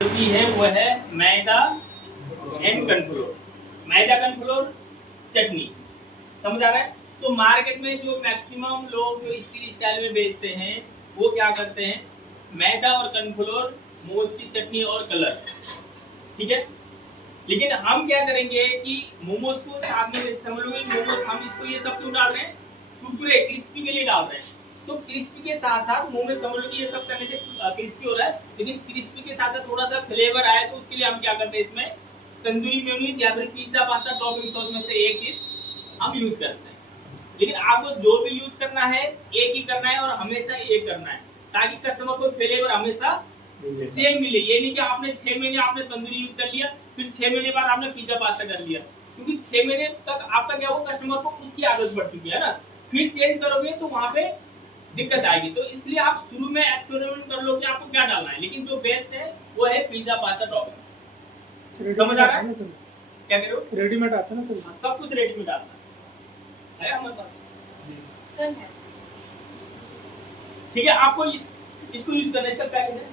की है वो है मैदा एंड कॉर्नफ्लोर। मैदा कॉर्नफ्लोर चटनी, समझ आ रहा है। तो मार्केट में जो मैक्सिमम लोग जो स्ट्रीट स्टाइल में बेचते हैं वो क्या करते हैं, मैदा और कॉर्नफ्लोर, मोमोज की चटनी और कलर, ठीक है। लेकिन हम क्या करेंगे कि मोमोज को साथ में, समझ लो मोमोज हम इसको ये सब क्यों डाल रहे हैं, कुरकुरे क्रिस्पी के लिए डाल रहे हैं। तो क्रिस्पी के साथ साथ मोमोज समझ लो कि ये सब करने से क्रिस्पी हो रहा है, लेकिन क्रिस्पी के साथ साथ थोड़ा सा फ्लेवर आए तो उसके लिए हम क्या करते हैं, इसमें तंदूरी मेयोनीज या फिर पिज्जा पास्ता टॉपिंग सॉस में से एक चीज हम यूज करते हैं। लेकिन आपको जो भी यूज करना है एक ही करना है और हमेशा एक करना है, ताकि कस्टमर को फ्लेवर हमेशा सेम मिले। ये नहीं कि आपने 6 महीने आपने तंदूरी यूज कर लिया, फिर 6 महीने बाद आपने पिज्जा पास्ता कर लिया, क्योंकि 6 महीने तक आपका क्या हो, कस्टमर को उसकी आदत पड़ चुकी है ना। फिर चेंज करोगे तो वहां पे दिक्कत आएगी। तो इसलिए आप शुरू में एक्सपेरिमेंट कर लो कि आपको क्या डालना है, लेकिन जो बेस्ट है वो है पिज्जा पास्ता टॉपिंग। समझ आ रहा है क्या कह रहे हो? रेडीमेड आता है ना सब कुछ रेडीमेड आता है हमारे पास, ठीक है। आपको इसको यूज करना है, इसका पैकेज है।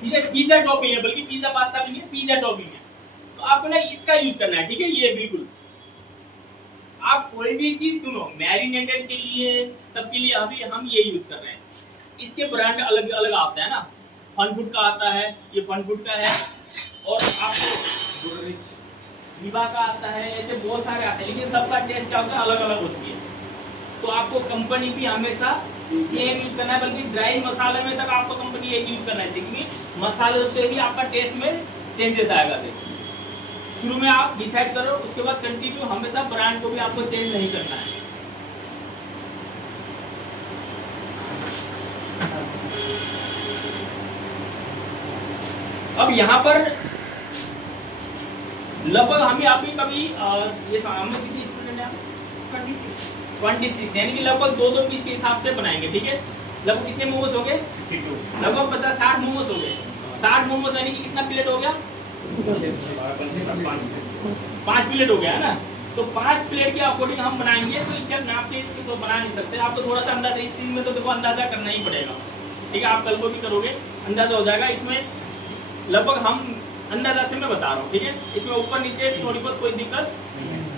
ठीक है, पिज्जा टॉपिंग है, बल्कि पिज्जा पास्ता भी नहीं है, पिज्जा टॉपिंग है। तो आपको ना इसका यूज करना है, ठीक है। ये बिल्कुल आप कोई भी चीज सुनो, मैरिनेटेड के लिए सबके लिए अभी हम ये यूज कर रहे हैं। इसके ब्रांड अलग अलग आता है ना, फन फूड का आता है, ये फन फूड का है, और आपको विवा का आता है, ऐसे बहुत सारे आते हैं, लेकिन सबका टेस्ट क्या होता है, अलग अलग होती है। तो आपको कंपनी भी हमेशा सेम यूज करना है, बल्कि ड्राई मसाले में तक आपको कंपनी एक यूज करना है, क्योंकि मसाले से ही आपका टेस्ट में चेंजेस आएगा। शुरू में आप डिसाइड करो, उसके बाद कंटिन्यू हमेशा ब्रांड को भी आपको चेंज नहीं करना है। अब यहाँ पर लगभग हमें अभी कभी ये सामने कितनी स्टूडेंट है, 26, यानी कि लगभग 2-2 पीस के हिसाब से बनाएंगे, ठीक है। लगभग कितने मोमोज हो गए, लगभग 50-60 मोमोज हो गए। 60 मोमोज यानी कि कितना प्लेट हो गया, 5 प्लेट हो गया है ना। तो 5 प्लेट के अकॉर्डिंग हम बनाएंगे, तो क्या नाप के तो बना नहीं सकते, आपको थोड़ा सा अंदाजा इस चीज में तो देखो अंदाजा करना ही पड़ेगा, ठीक है। आप कल को भी करोगे अंदाजा हो जाएगा। इसमें लगभग हम अंदाजा से मैं बता रहा हूँ, ठीक है। इसमें ऊपर नीचे थोड़ी बहुत कोई दिक्कत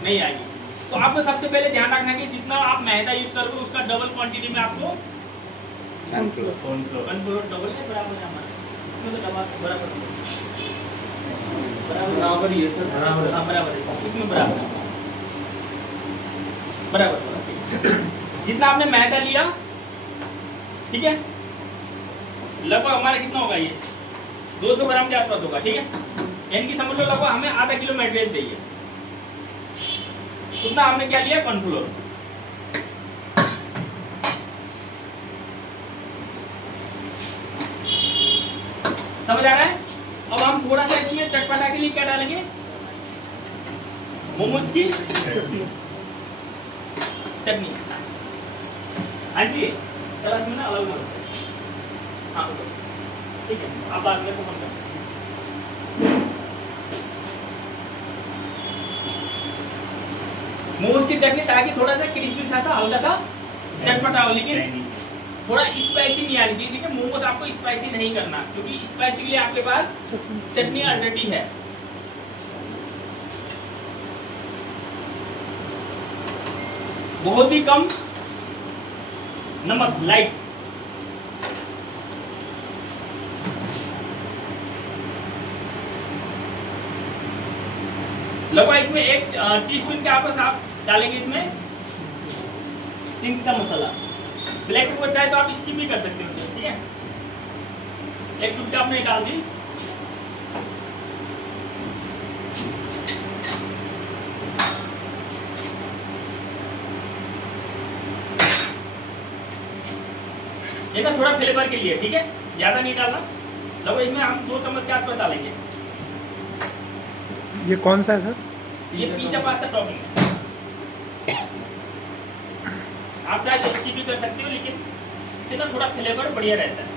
नहीं आएगी। तो आपको सबसे पहले ध्यान रखना है कि जितना आप मैदा यूज करोगे उसका डबल क्वांटिटी में आपको कॉर्नफ्लोर डबल है, बराबर है हमारा, इसमें तो बराबर ही है सर, बराबर, हाँ बराबर है, इसमें बराबर। जितना आपने मैदा लिया, ठीक है, लगभग हमारा कितना होगा, ये 200 ग्राम के आसपास होगा, ठीक है। यानी कि समझ लो लगभग हमें आधा किलो मटेरियल चाहिए। उतना हमने क्या लिया, कॉर्नफ्लोर। समझ आ रहा है। अब हम थोड़ा सा इसमें चटपटा के लिए क्या डालेंगे, मोमोज की चटनी। हाँ जी, चलो इसमें ना अलग अलग, हाँ ठीक है, आप बाद में फोन कर। मोमोज की चटनी ताकि थोड़ा सा क्रिस्पी सा था, हल्का सा चटपटा हो, लेकिन थोड़ा स्पाइसी नहीं आनी चाहिए, ठीक है। मोमोज आपको स्पाइसी नहीं करना, क्योंकि स्पाइसी के लिए आपके पास चटनी ऑलरेडी है। बहुत ही कम नमक, लाइट। लगभग इसमें 1 टीस्पून के आपस आप डालेंगे इसमें चिंग्स का मसाला। ब्लैक पेपर चाहे तो आप इसकी भी कर सकते हो, ठीक है। 1 चुटकी आपने डाल दी। ये ना थोड़ा फ्लेवर के लिए, ठीक है, ज्यादा नहीं डालना। लगभग इसमें हम 2 चम्मच के आसपास डालेंगे। ये कौन सा है सर? ये पिज्जा पास्ता टॉपिंग है। आप चाहे तो इसकी भी कर सकते हो, लेकिन इससे ना थोड़ा फ्लेवर बढ़िया रहता है।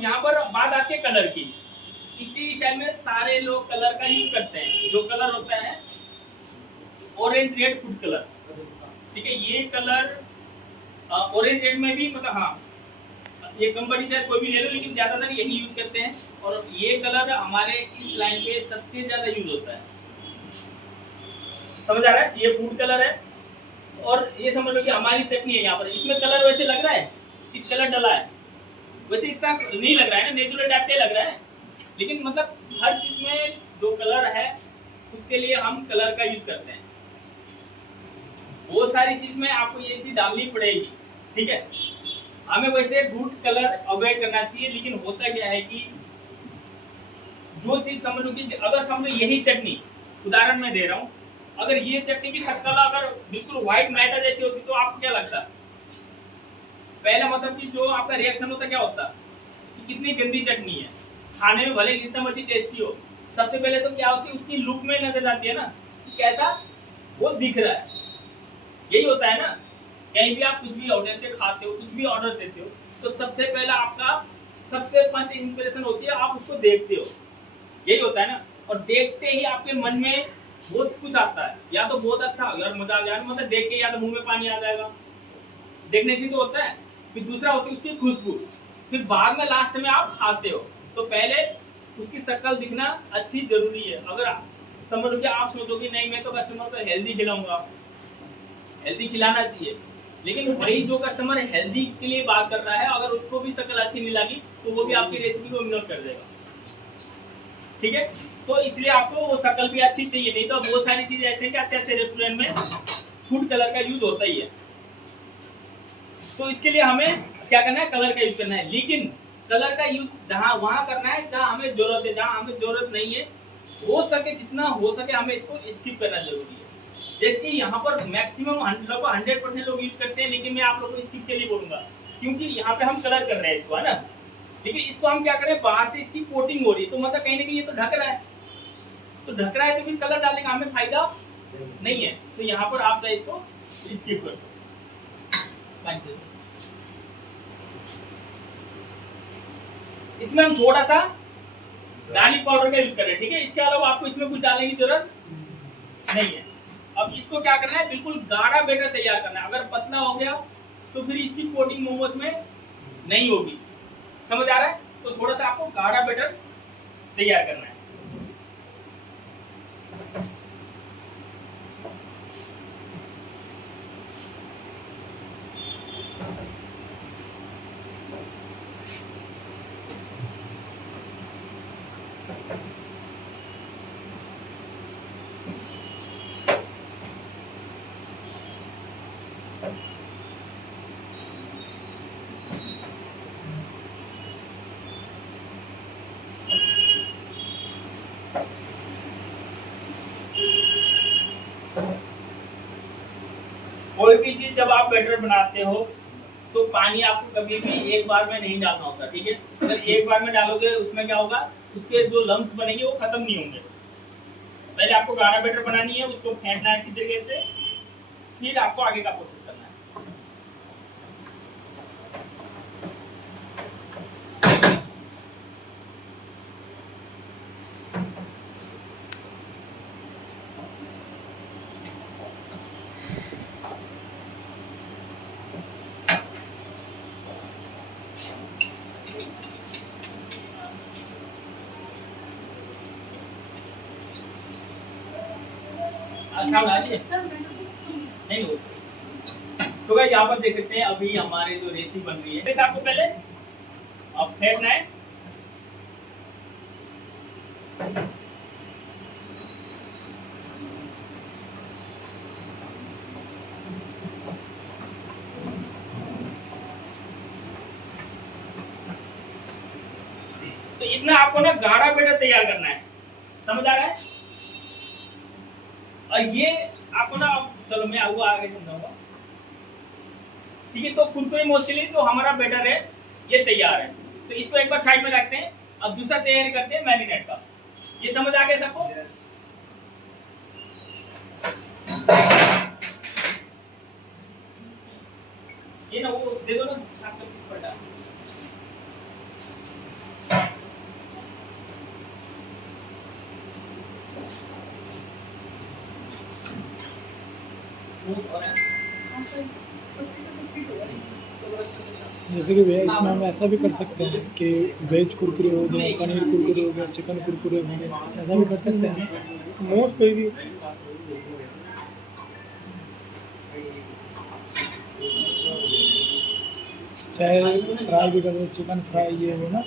अब यहाँ पर बात आती है कलर की। स्टील स्टाइल में सारे लोग कलर का यूज करते हैं। जो कलर होता है ऑरेंज रेड फूड कलर, ठीक है, ये कलर ऑरेंज रेड में भी मतलब हाँ, ये कंपनी चाहे कोई भी ले लो, लेकिन ज्यादातर यही यूज करते हैं। और ये कलर हमारे इस लाइन पे सबसे ज्यादा यूज होता है। समझ आ रहा है? ये फूड कलर है और ये समझ लो कि हमारी चटनी है। यहाँ पर इसमें कलर वैसे लग रहा है कि कलर डला है, वैसे इसका नहीं लग रहा है ना, नेचुरल टाइप का लग रहा है। लेकिन मतलब हर चीज में जो कलर है उसके लिए हम कलर का यूज करते हैं। बहुत सारी चीज में आपको ये चीज डालनी पड़ेगी, ठीक है। हमें वैसे फूड कलर अवॉइड करना चाहिए, लेकिन होता क्या है कि जो चीज समझ लो कि अगर समझो यही चटनी, उदाहरण मैं दे रहा हूँ, अगर ये चटनी की शक्ल अगर बिल्कुल व्हाइट मैदा जैसी होती तो आपको क्या लगता? पहला मतलब कि जो आपका रिएक्शन होता क्या होता कि कितनी गंदी चटनी है। खाने में भले जितना मर्जी टेस्टी हो, सबसे पहले तो क्या होती है उसकी लुक में नजर आती है ना कि कैसा वो दिख रहा है। यही होता है ना, कहीं भी आप कुछ भी होटल से खाते हो, कुछ भी ऑर्डर देते हो, तो सबसे पहला आपका सबसे फर्स्ट इंप्रेशन होती है, आप उसको देखते हो। यही होता है ना। और देखते ही आपके मन में बहुत कुछ आता है, या तो बहुत अच्छा हो यार, मजा आ गया, मतलब देख के या तो मुंह में पानी आ जाएगा, देखने से तो होता है। फिर दूसरा होती है उसकी खुशबू, फिर बाद में लास्ट में आप खाते हो। तो पहले उसकी शक्ल दिखना अच्छी जरूरी है। अगर समझ लो कि आप सोचोगे नहीं मैं तो कस्टमर को हेल्दी खिलाऊंगा, हेल्दी खिलाना चाहिए, लेकिन वही जो कस्टमर हेल्दी के लिए बात कर रहा है, अगर उसको भी शक्ल अच्छी नहीं लगी तो वो भी आपकी रेसिपी को इग्नोर कर देगा, ठीक है। तो इसलिए आपको वो शक्ल भी अच्छी चाहिए, नहीं तो बहुत सारी चीजें ऐसे हैं कि अच्छे अच्छे रेस्टोरेंट में फूड कलर का यूज होता ही है। तो इसके लिए हमें क्या करना है, कलर का यूज करना है। लेकिन कलर का यूज जहाँ वहां करना है जहाँ हमें जरूरत है, जहाँ हमें जरूरत नहीं है हो सके जितना हो सके हमें इसको स्किप करना जरूरी है। जैसे कि यहाँ पर मैक्सिमम 100% लोग यूज करते हैं, लेकिन मैं आप लोगों को स्किप के लिए बोलूंगा क्योंकि यहाँ पे हम कलर कर रहे हैं इसको, है ना। लेकिन इसको हम क्या करें, बाहर से इसकी कोटिंग हो रही है, तो मतलब कहीं ना कहीं ये तो ढक रहा है, तो ढक रहा है तो फिर कलर डालने का हमें फायदा नहीं है। तो यहाँ पर आप इसको स्किप कर दो। इसमें हम थोड़ा सा गार्लिक पाउडर का यूज कर रहे हैं, ठीक है। इसके अलावा आपको इसमें कुछ डालने की जरूरत नहीं है। अब इसको क्या करना है, बिल्कुल गाढ़ा बैटर तैयार करना है। अगर पतला हो गया तो फिर इसकी कोटिंग मोमोज में नहीं होगी, समझ आ रहा है। तो थोड़ा सा आपको गाढ़ा बैटर तैयार करना है। कोई भी चीज जब आप बैटर बनाते हो तो पानी आपको कभी भी एक बार में नहीं डालना होता, ठीक है। अगर एक बार में डालोगे उसमें क्या होगा, उसके जो लम्स बनेंगे वो खत्म नहीं होंगे। पहले आपको गाढ़ा बैटर बनानी है, उसको फेंटना है अच्छी तरीके से, फिर आपको आगे का प्रोसेस करना है। अच्छा नहीं हो तो गाइस यहाँ पर देख सकते हैं अभी हमारे जो रेसिपी बन रही है। जैसे आपको पहले अब फेंटना है, तो इतना आपको ना गाढ़ा बैटर तैयार करना है, समझ आ रहा है। और ये आपको ना, चलो मैं आगे समझाऊंगा, ठीक है। तो कुरकुरे मोमोज के लिए तो हमारा बैटर है ये तैयार है, तो इसको एक बार साइड में रखते हैं। अब दूसरा तैयारी करते हैं मैरिनेट का। ये समझ आ गया सबको? ये ना वो दे दो ना, जैसे कि भैया इसमें हम ऐसा भी कर सकते हैं कि वेज कुरकुरे हो गए, पनीर कुरकुरे हो गए, चिकन कुरकुरे हो गए, ऐसा भी कर सकते हैं ना। मोस्ट कोई भी चाहे फ्राई भी कर दो, चिकन फ्राई ये हो ना।